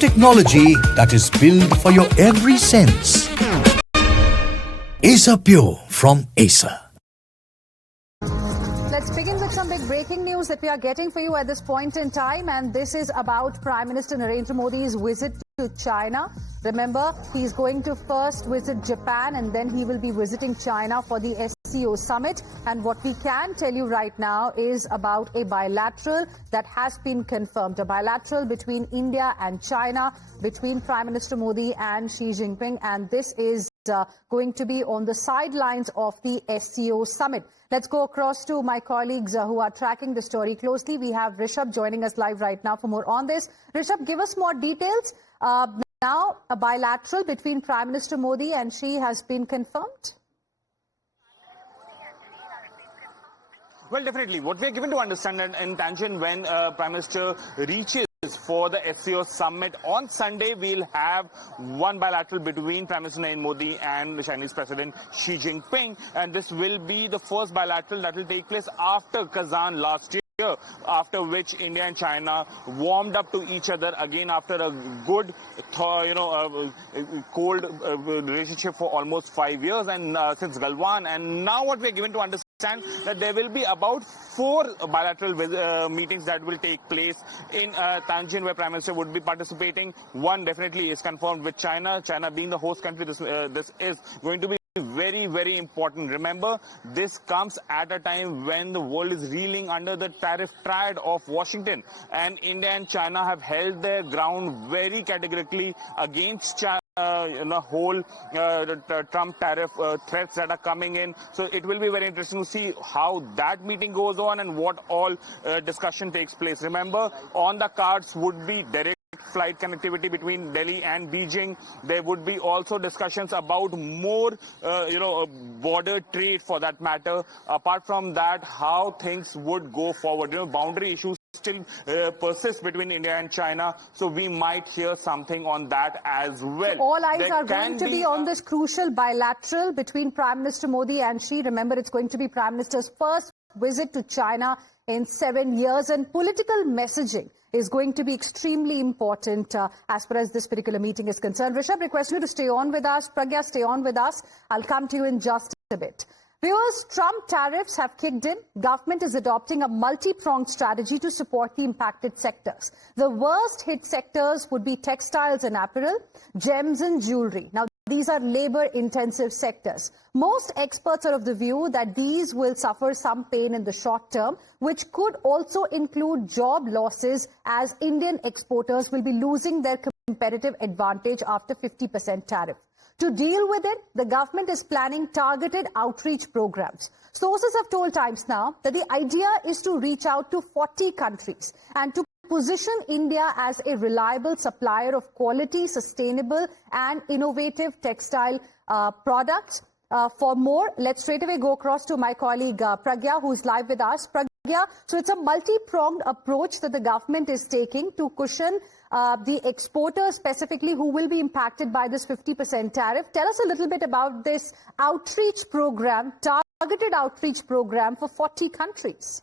technology that is built for your every sense. Acer Pure from Acer. Let's begin with some big breaking news that we are getting for you at this point in time, and this is about Prime Minister Narendra Modi's visit to China. Remember, he's going to first visit Japan and then he will be visiting China for the SCO summit. And what we can tell you right now is about a bilateral that has been confirmed, a bilateral between India and China, between Prime Minister Modi and Xi Jinping, and this is going to be on the sidelines of the SCO summit. Let's go across to my colleagues who are tracking the story closely. We have Rishabh joining us live right now for more on this. Rishabh, give us more details. Now, a bilateral between Prime Minister Modi and Xi has been confirmed. Well, definitely. What we are given to understand in tangent when Prime Minister reaches for the SCO summit on Sunday, we'll have one bilateral between Prime Minister Narendra Modi and the Chinese President Xi Jinping, and this will be the first bilateral that will take place after Kazan last year, after which India and China warmed up to each other again after a good, cold relationship for almost 5 years and since Galwan. And now what we are given to understand that there will be about 4 bilateral meetings that will take place in Tangent, where Prime Minister would be participating. One definitely is confirmed with China. China being the host country, this is going to be very, very important. Remember, this comes at a time when the world is reeling under the tariff triad of Washington, and India and China have held their ground very categorically against China. Whole Trump tariff threats that are coming in. So it will be very interesting to see how that meeting goes on and what all discussion takes place. Remember, on the cards would be direct flight connectivity between Delhi and Beijing. There would be also discussions about more, border trade for that matter. Apart from that, how things would go forward. Boundary issues still persist between India and China, so we might hear something on that as well. So all eyes are going to be on this crucial bilateral between Prime Minister Modi and Xi. Remember, it's going to be Prime Minister's first visit to China in 7 years, and political messaging is going to be extremely important as far as this particular meeting is concerned. Rishabh, request you to stay on with us. Pragya, stay on with us. I'll come to you in just a bit. Viewers, Trump tariffs have kicked in. Government is adopting a multi-pronged strategy to support the impacted sectors. The worst hit sectors would be textiles and apparel, gems and jewelry. Now, these are labor-intensive sectors. Most experts are of the view that these will suffer some pain in the short term, which could also include job losses, as Indian exporters will be losing their competitive advantage after 50% tariff. To deal with it, the government is planning targeted outreach programs. Sources have told Times Now that the idea is to reach out to 40 countries and to position India as a reliable supplier of quality, sustainable and innovative textile products. For more, let's straight away go across to my colleague Pragya, who's live with us. Pragya, so it's a multi-pronged approach that the government is taking to cushion the exporters specifically who will be impacted by this 50% tariff. Tell us a little bit about this outreach program, targeted outreach program for 40 countries.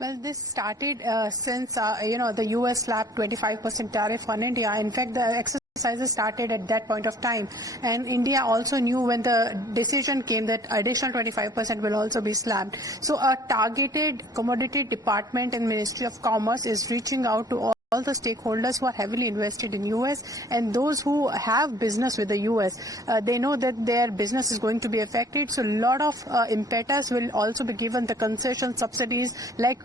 Well, this started since, the U.S. slapped 25% tariff on India. In fact, the exercises started at that point of time. And India also knew when the decision came that additional 25% will also be slapped. So a targeted commodity department and Ministry of Commerce is reaching out to all the stakeholders who are heavily invested in U.S. and those who have business with the U.S. They know that their business is going to be affected. So a lot of impetus will also be given, the concession subsidies like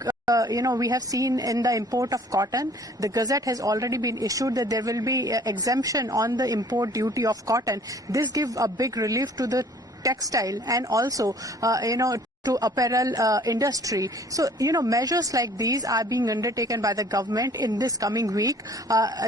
we have seen in the import of cotton. The Gazette has already been issued that there will be exemption on the import duty of cotton. This gives a big relief to the textile and also, to apparel industry. So, measures like these are being undertaken by the government in this coming week.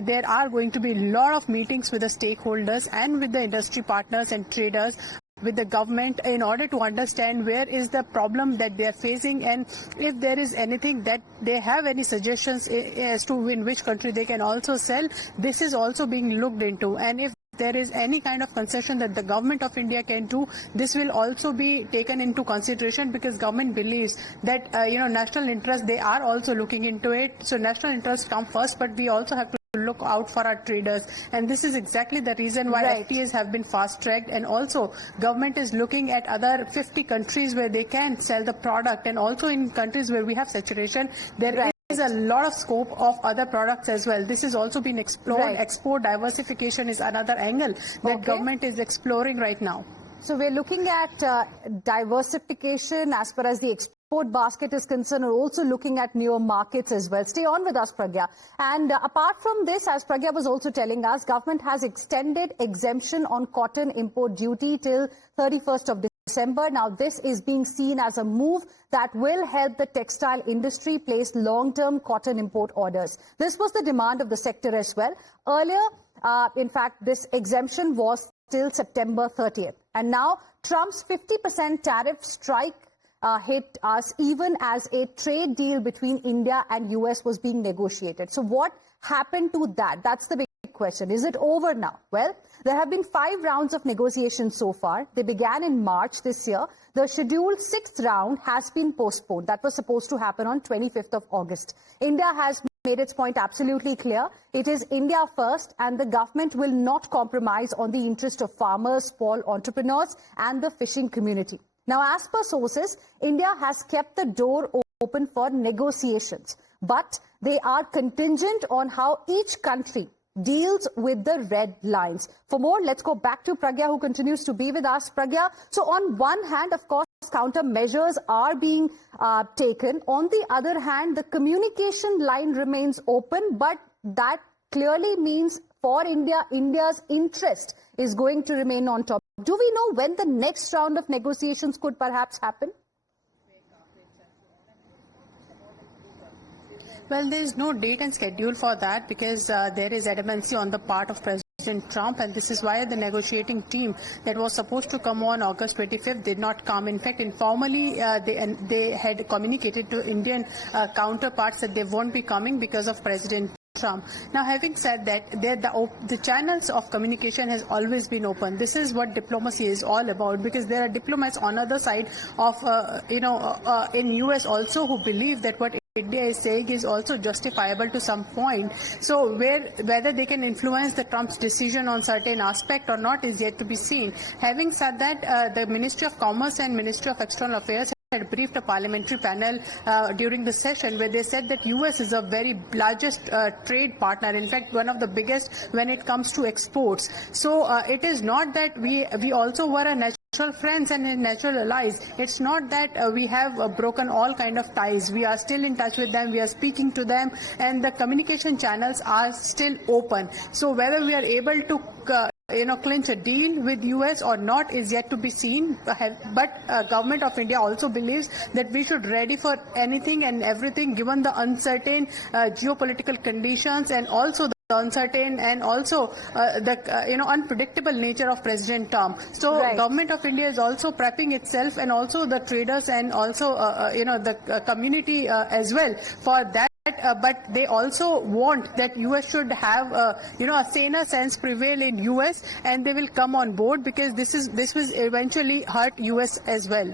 There are going to be a lot of meetings with the stakeholders and with the industry partners and traders, with the government, in order to understand where is the problem that they are facing, and if there is anything that they have any suggestions as to in which country they can also sell. This is also being looked into, and if there is any kind of concession that the government of India can do, this will also be taken into consideration, because government believes that national interest, they are also looking into it. So national interests come first, but we also have to look out for our traders, and this is exactly the reason why FTAs have been fast-tracked. And also government is looking at other 50 countries where they can sell the product, and also in countries where we have saturation, there is a lot of scope of other products as well. This has also been explored. Export diversification is another angle that government is exploring right now. So we're looking at diversification as far as the export basket is concerned. We're also looking at newer markets as well. Stay on with us, Pragya. And apart from this, as Pragya was also telling us, government has extended exemption on cotton import duty till 31st of December. Now, this is being seen as a move that will help the textile industry place long-term cotton import orders. This was the demand of the sector as well. Earlier, in fact, this exemption was till September 30th. And now Trump's 50% tariff strike hit us even as a trade deal between India and US was being negotiated. So what happened to that? That's the big question. Is it over now? Well, there have been 5 rounds of negotiations so far. They began in March this year. The scheduled 6th round has been postponed. That was supposed to happen on 25th of August. India has made its point absolutely clear. It is India first, and the government will not compromise on the interest of farmers, small entrepreneurs and the fishing community. Now, as per sources, India has kept the door open for negotiations, but they are contingent on how each country deals with the red lines. For more, let's go back to Pragya, who continues to be with us. Pragya, so on one hand, of course, countermeasures are being taken. On the other hand, the communication line remains open, but that clearly means for India, India's interest is going to remain on top. Do we know when the next round of negotiations could perhaps happen? Well, there is no date and schedule for that, because there is adamancy on the part of President Trump, and this is why the negotiating team that was supposed to come on August 25th did not come. In fact, informally, they had communicated to Indian counterparts that they won't be coming because of President Trump. Now, having said that, the channels of communication has always been open. This is what diplomacy is all about, because there are diplomats on other side of, in US also, who believe that what India is saying is also justifiable to some point. So whether they can influence the Trump's decision on certain aspect or not is yet to be seen. Having said that, the Ministry of Commerce and Ministry of External Affairs had briefed a parliamentary panel during the session, where they said that US is a very largest trade partner, in fact one of the biggest when it comes to exports. So it is not that we also were a natural friends and natural allies. It's not that we have broken all kind of ties. We are still in touch with them, we are speaking to them, and the communication channels are still open. So whether we are able to clinch a deal with US or not is yet to be seen. But government of India also believes that we should ready for anything and everything, given the uncertain geopolitical conditions, and also the uncertain and also the unpredictable nature of President Trump. So government of India is also prepping itself, and also the traders, and also the community as well for that. But they also want that US should have a saner sense prevail in US, and they will come on board, because this will eventually hurt US as well.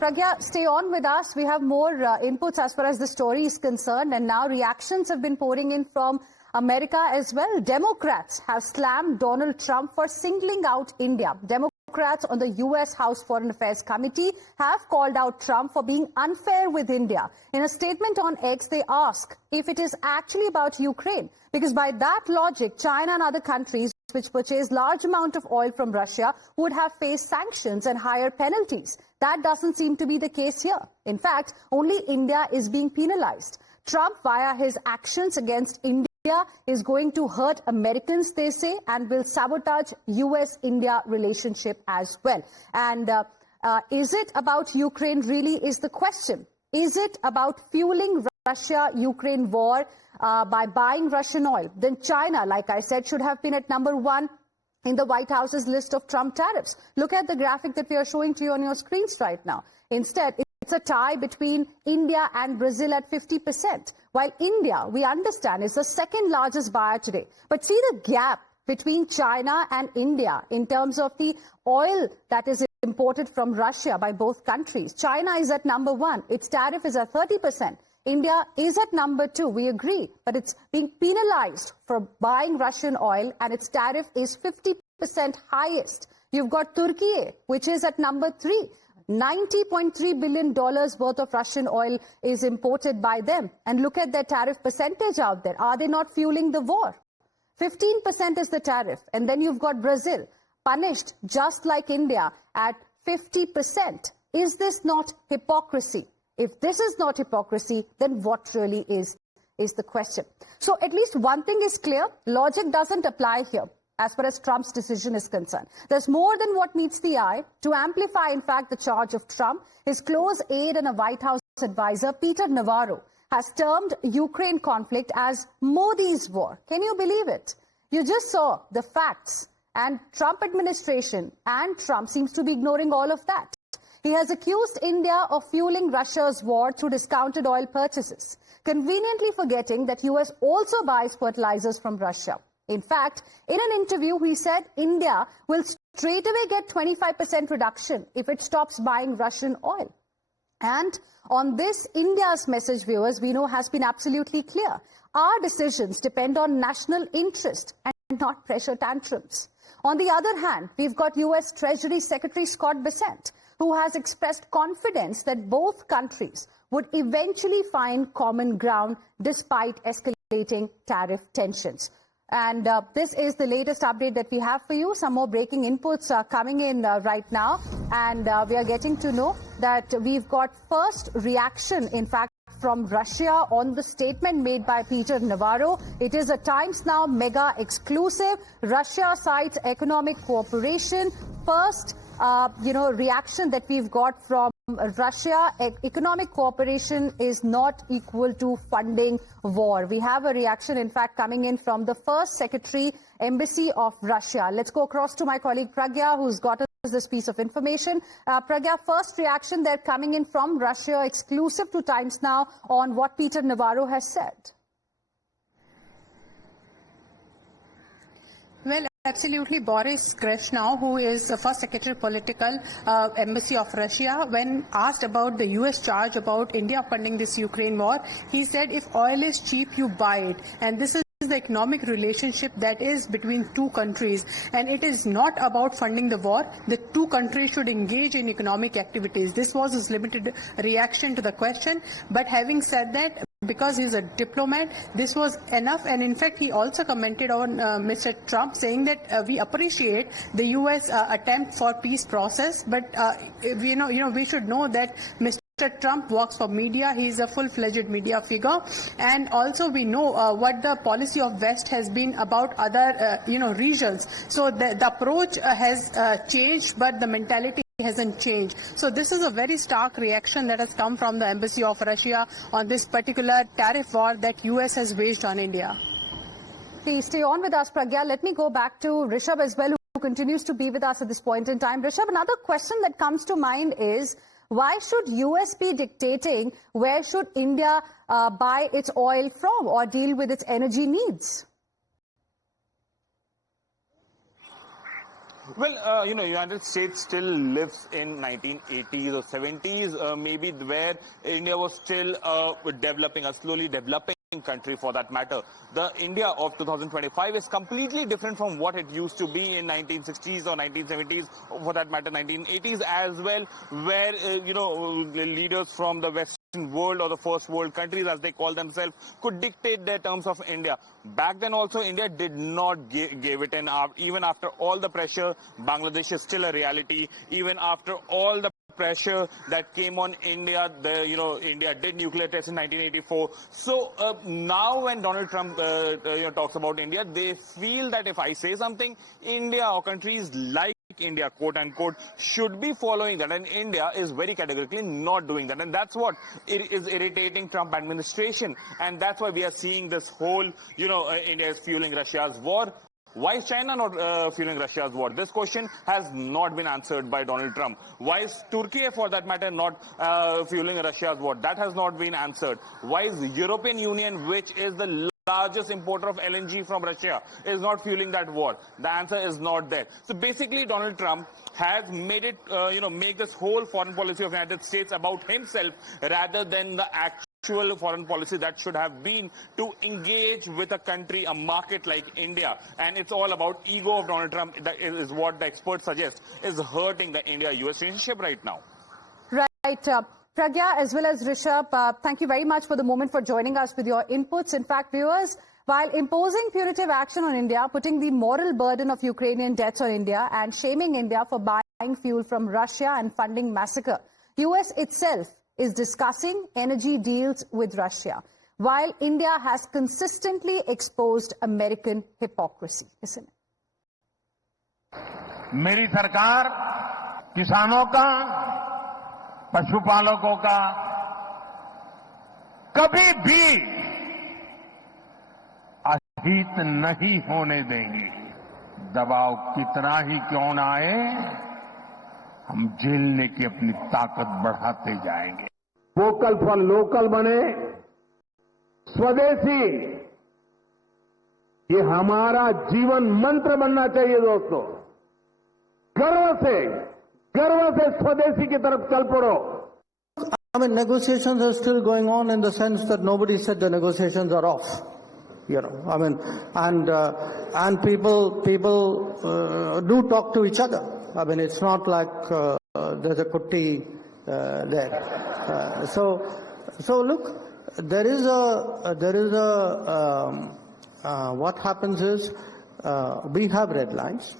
Pragya, stay on with us. We have more inputs as far as the story is concerned, and now reactions have been pouring in from America as well. Democrats have slammed Donald Trump for singling out India. Democrats on the U.S. House Foreign Affairs Committee have called out Trump for being unfair with India. In a statement on X, they ask if it is actually about Ukraine, because by that logic, China and other countries which purchase large amount of oil from Russia would have faced sanctions and higher penalties. That doesn't seem to be the case here. In fact, only India is being penalized. Trump, via his actions against India, is going to hurt Americans, they say, and will sabotage US-India relationship as well. And is it about Ukraine really is the question? Is it about fueling Russia-Ukraine war by buying Russian oil? Then China, like I said, should have been at #1 in the White House's list of Trump tariffs. Look at the graphic that we are showing to you on your screens right now. Instead, It's a tie between India and Brazil at 50%, while India, we understand, is the second largest buyer today. But see the gap between China and India in terms of the oil that is imported from Russia by both countries. China is at number 1. Its tariff is at 30%. India is at number 2, we agree, but it's being penalized for buying Russian oil, and its tariff is 50% highest. You've got Turkey, which is at number 3. $90.3 billion worth of Russian oil is imported by them. And look at their tariff percentage out there. Are they not fueling the war? 15% is the tariff. And then you've got Brazil, punished just like India at 50%. Is this not hypocrisy? If this is not hypocrisy, then what really is the question. So at least one thing is clear. Logic doesn't apply here as far as Trump's decision is concerned. There's more than what meets the eye. To amplify, in fact, the charge of Trump, his close aide and a White House advisor, Peter Navarro, has termed Ukraine conflict as Modi's war. Can you believe it? You just saw the facts, and Trump administration and Trump seems to be ignoring all of that. He has accused India of fueling Russia's war through discounted oil purchases, conveniently forgetting that US also buys fertilizers from Russia. In fact, in an interview, he said India will straight away get 25% reduction if it stops buying Russian oil. And on this, India's message, viewers, we know has been absolutely clear. Our decisions depend on national interest and not pressure tantrums. On the other hand, we've got US Treasury Secretary Scott Bessent, who has expressed confidence that both countries would eventually find common ground despite escalating tariff tensions. And this is the latest update that we have for you. Some more breaking inputs are coming in right now. And we are getting to know that we've got first reaction, in fact, from Russia on the statement made by Peter Navarro. It is a Times Now mega exclusive. Russia cites economic cooperation. First, reaction that we've got from Russia. Economic cooperation is not equal to funding war. We have a reaction, in fact, coming in from the First Secretary, Embassy of Russia. Let's go across to my colleague Pragya, who's got us this piece of information. Pragya, first reaction there coming in from Russia, exclusive to Times Now, on what Peter Navarro has said. Well, absolutely. Boris Greshnow, who is the First Secretary Political Embassy of Russia, when asked about the US charge about India funding this Ukraine war, he said if oil is cheap, you buy it. And this is the economic relationship that is between two countries, and it is not about funding the war. The two countries should engage in economic activities. This was his limited reaction to the question. But having said that, because he's a diplomat, this was enough. And in fact, he also commented on Mr. Trump, saying that we appreciate the U.S. Attempt for peace process, but we should know that Mr. Trump works for media. He is a full-fledged media figure, and also we know what the policy of West has been about other regions. So the approach has changed, but the mentality hasn't changed. So this is a very stark reaction that has come from the Embassy of Russia on this particular tariff war that US has waged on India. Please stay on with us, Pragya. Let me go back to Rishabh as well, who continues to be with us at this point in time. Rishabh, another question that comes to mind is, why should US be dictating where should India buy its oil from or deal with its energy needs? Well, United States still lives in 1980s or 70s, maybe where India was still a slowly developing country for that matter. The India of 2025 is completely different from what it used to be in 1960s or 1970s, or for that matter 1980s as well, where the leaders from the Western world or the first world countries, as they call themselves, could dictate their terms of India. Back then also, India did not give it, and even after all the pressure, Bangladesh is still a reality. Even after all the pressure that came on India, India did nuclear tests in 1984. So now when Donald Trump talks about India, they feel that if I say something, India or countries like India, quote unquote, should be following that, and India is very categorically not doing that, and that's what it is irritating Trump administration, and that's why we are seeing this whole, India is fueling Russia's war. Why is China not fueling Russia's war? This question has not been answered by Donald Trump. Why is Turkey, for that matter, not fueling Russia's war? That has not been answered. Why is the European Union, which is the largest importer of LNG from Russia, is not fueling that war? The answer is not there. So basically, Donald Trump has made it, make this whole foreign policy of the United States about himself rather than the actual foreign policy that should have been to engage with a country, a market like India. And it's all about ego of Donald Trump. That is what the experts suggest is hurting the India-US relationship right now. Right. Pragya as well as Rishabh, thank you very much for the moment for joining us with your inputs. In fact, viewers, while imposing punitive action on India, putting the moral burden of Ukrainian debts on India and shaming India for buying fuel from Russia and funding massacre, US itself is discussing energy deals with Russia, while India has consistently exposed American hypocrisy. Listen. मेरी सरकार किसानों का, पशुपालकों का कभी भी अहित नहीं होने देंगी। दबाव कितना ही क्यों न आए, हम झेलने की अपनी ताकत बढ़ाते जाएंगे। वोकल फॉर लोकल बने, स्वदेशी, ये हमारा जीवन मंत्र बनना चाहिए दोस्तों। गर्व से स्वदेशी की तरफ चल पड़ो। I mean, negotiations are still going on in the sense that nobody said the negotiations are off. You know, I mean, and people do talk to each other. I mean, it's not like there's a kutti there. So look, what happens is we have red lines.